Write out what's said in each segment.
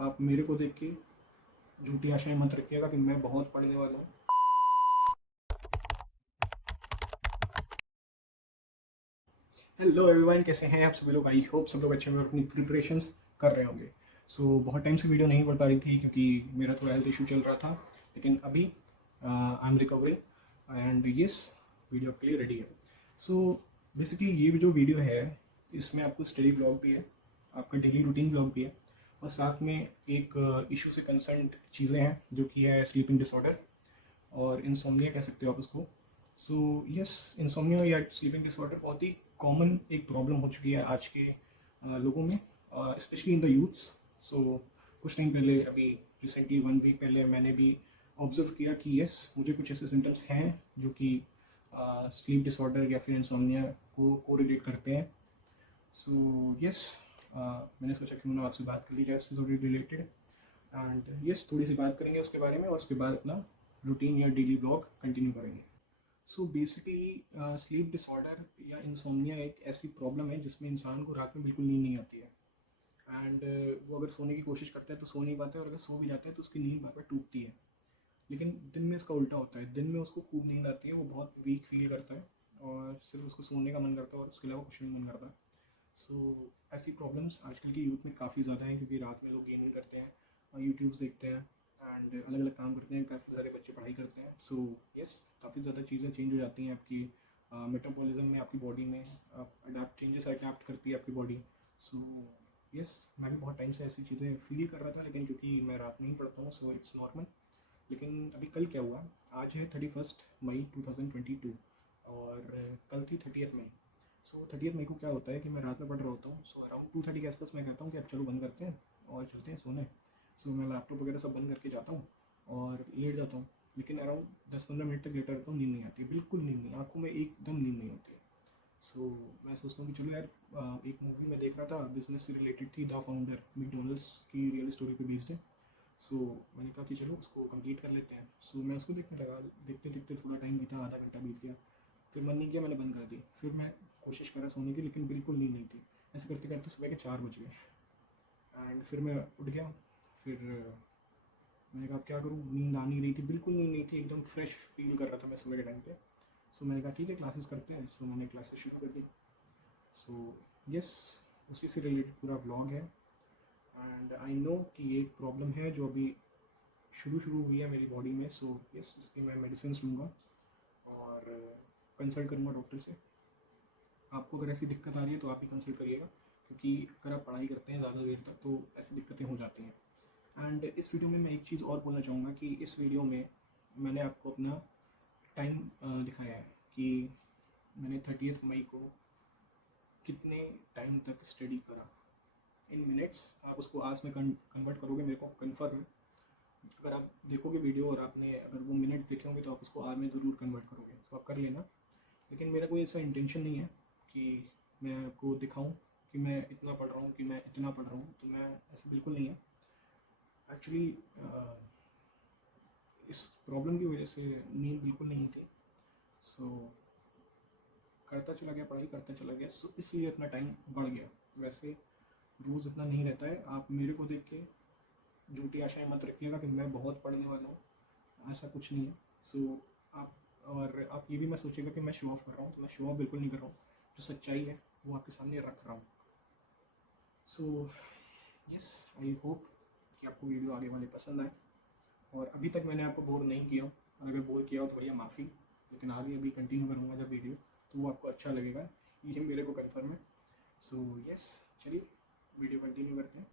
आप मेरे को देख के झूठी आशाएं मत रखिएगा कि मैं बहुत पढ़ने वाला हूँ। हेलो एवरीवन, कैसे हैं आप सभी लोग? आई होप सब लोग अच्छे में अपनी प्रिपरेशंस कर रहे होंगे। बहुत टाइम से वीडियो नहीं बन पा रही थी क्योंकि मेरा थोड़ा हेल्थ इशू चल रहा था, लेकिन अभी I am recovering and yes, video आपके लिए रेडी है। बेसिकली ये जो वीडियो है इसमें आपको स्टडी ब्लॉग भी है, आपका डेली रूटीन ब्लॉग भी है, और साथ में एक इशू से कंसर्न चीज़ें हैं जो कि है स्लीपिंग डिसऑर्डर और इंसोम्निया कह सकते हो आप उसको। यस, इंसोम्निया या स्लीपिंग डिसऑर्डर बहुत ही कॉमन एक प्रॉब्लम हो चुकी है आज के लोगों में, स्पेशली इन द यूथ्स। कुछ टाइम पहले, अभी रिसेंटली 1 वीक पहले मैंने भी ऑब्जर्व किया कि यस, मुझे कुछ ऐसे सिम्टम्स हैं जो कि स्लीप डिसऑर्डर या फिर इंसोम्निया को कोरिलेट करते हैं। यस, मैंने सोचा क्यों ना आपसे बात कर ली जाए इससे थोड़ी रिलेटेड, एंड यस, थोड़ी सी बात करेंगे उसके बारे में और उसके बाद अपना रूटीन या डेली ब्लॉग कंटिन्यू करेंगे। बेसिकली स्लीप डिसऑर्डर या इंसोम्निया एक ऐसी प्रॉब्लम है जिसमें इंसान को रात में बिल्कुल नींद नहीं आती है, एंड वो अगर सोने की कोशिश करता है तो सो नहीं पाता है, और अगर सो भी जाता है तो उसकी नींद बार बार टूटती है। लेकिन दिन में इसका उल्टा होता है, दिन में उसको खूब नींद आती है, वो बहुत वीक फील करता है और सिर्फ उसको सोने का मन करता है और उसके अलावा कुछ नहीं मन करता। ऐसी प्रॉब्लम्स आजकल की यूथ में काफ़ी ज़्यादा हैं क्योंकि रात में लोग गेमिंग करते हैं और यूट्यूब्स देखते हैं एंड अलग अलग काम करते हैं, काफ़ी सारे बच्चे पढ़ाई करते हैं। यस, काफ़ी ज़्यादा चीज़ें चेंज हो जाती हैं आपकी मेटाबॉलिज्म में, आपकी बॉडी में चेंजेस अडैप्ट करती है आपकी बॉडी। यस, मैं भी बहुत टाइम से ऐसी चीज़ें फील कर रहा था, लेकिन क्योंकि मैं रात में ही पढ़ता हूँ सो इट्स नॉर्मल। लेकिन अभी कल क्या हुआ, आज है 31 मई 2022 और कल थी 30 मई। 30 मई को क्या होता है कि मैं रात में पढ़ रहा होता हूँ। अराउंड 2:30 के आसपास मैं कहता हूँ कि अब चलो बंद करते हैं और चलते हैं सोने। मैं लैपटॉप वगैरह सब बंद करके जाता हूँ और लेट जाता हूँ, लेकिन अराउंड 10-15 मिनट तक लेटा रहता हूँ, नींद नहीं आती, बिल्कुल नींद नहीं, आँखों में एकदम नींद नहीं होती। मैं सोचता हूँ कि चलो यार, एक मूवी में देख रहा था, बिजनेस से रिलेटेड थी, द फाउंडर, मैकडॉनल्ड्स की रियल स्टोरी पे बेस्ड है। मैंने कहा कि चलो उसको कंप्लीट कर लेते हैं। मैं उसको देखने लगा, देखते देखते थोड़ा टाइम बीता, आधा घंटा बीत गया, फिर मन नहीं किया, मैंने बंद कर दी। फिर मैं कोशिश करा सोने की, लेकिन बिल्कुल नींद नहीं थी। ऐसे करते करते सुबह के 4 बज गए एंड फिर मैं उठ गया। फिर मैंने कहा क्या करूँ, नींद आ नहीं रही थी, बिल्कुल नींद नहीं थी, एकदम फ्रेश फील कर रहा था मैं सुबह के टाइम पे। मैंने कहा ठीक है, क्लासेस करते हैं। मैंने क्लासेस शुरू कर दी। यस, उसी से रिलेटेड पूरा ब्लॉग है एंड आई नो कि ये एक प्रॉब्लम है जो अभी शुरू हुई है मेरी बॉडी में। यस, इसकी मैं मेडिसिन लूँगा और कंसल्ट करूँगा डॉक्टर से। आपको अगर ऐसी दिक्कत आ रही है तो आप भी कंसल्ट करिएगा, क्योंकि अगर आप पढ़ाई करते हैं ज़्यादा देर तक तो ऐसी दिक्कतें हो जाती हैं। एंड इस वीडियो में मैं एक चीज़ और बोलना चाहूँगा कि इस वीडियो में मैंने आपको अपना टाइम दिखाया है कि मैंने 30 मई को कितने टाइम तक स्टडी करा इन मिनट्स। आप उसको आवर्स में कन्वर्ट करोगे, मेरे को कन्फर्म है। अगर आप देखोगे वीडियो और आपने अगर वो मिनट्स देखे होंगे तो आप उसको आवर में ज़रूर कन्वर्ट करोगे, आप कर लेना। लेकिन मेरा कोई ऐसा इंटेंशन नहीं है कि मैं आपको दिखाऊं कि मैं इतना पढ़ रहा हूँ, कि मैं इतना पढ़ रहा हूँ, तो मैं ऐसा बिल्कुल नहीं है। एक्चुअली इस प्रॉब्लम की वजह से नींद बिल्कुल नहीं थी। करता चला गया, पढ़ाई करता चला गया, इसलिए इतना टाइम बढ़ गया। वैसे रोज़ इतना नहीं रहता है। आप मेरे को देख के झूठी आशाएं मत रखिएगा कि मैं बहुत पढ़ने वाला हूँ, ऐसा कुछ नहीं है। आप ये भी मत सोचिएगा कि मैं शो ऑफ कर रहा हूँ, तो मैं शो ऑफ बिल्कुल नहीं कर रहा हूँ। जो सच्चाई है वो आपके सामने रख रहा हूँ। यस, आई होप कि आपको वीडियो आगे वाले पसंद आए, और अभी तक मैंने आपको बोर नहीं किया, और अगर बोर किया हो तो भैया माफ़ी, लेकिन आगे अभी कंटिन्यू करूँगा जब वीडियो, तो वो आपको अच्छा लगेगा, ये मेरे को कन्फर्म है। यस, चलिए वीडियो कंटिन्यू करते हैं।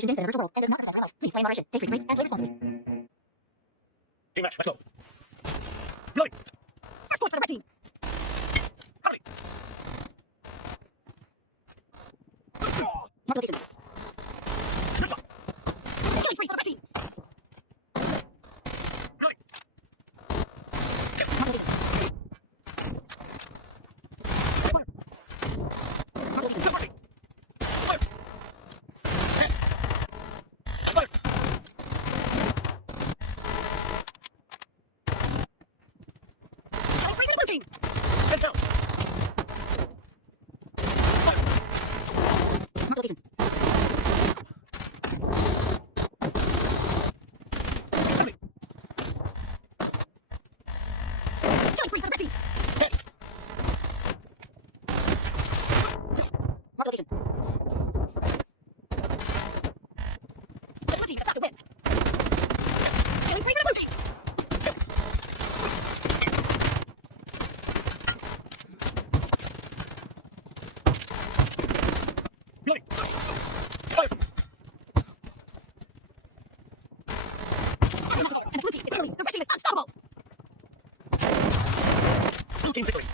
simulation games in a virtual world and does not represent real life. Please play in moderation, take free breaks, and play responsibly. Team match, let's go. Reloading. First point for the red team. Howdy. Mark location. Good shot. Killing spree for the red team. Reloading. Mark location. Fire. Mark location. Good party. Fire. Fire. Killing spree for the blue team. Get down. Fire. Mark location. Howdy. Killing spree for the red team. Mark location. The blue team is about to win. Killing spree for the blue team. Reloading. Fire. And the blue team is in the lead. The red team is unstoppable. Blue team victory.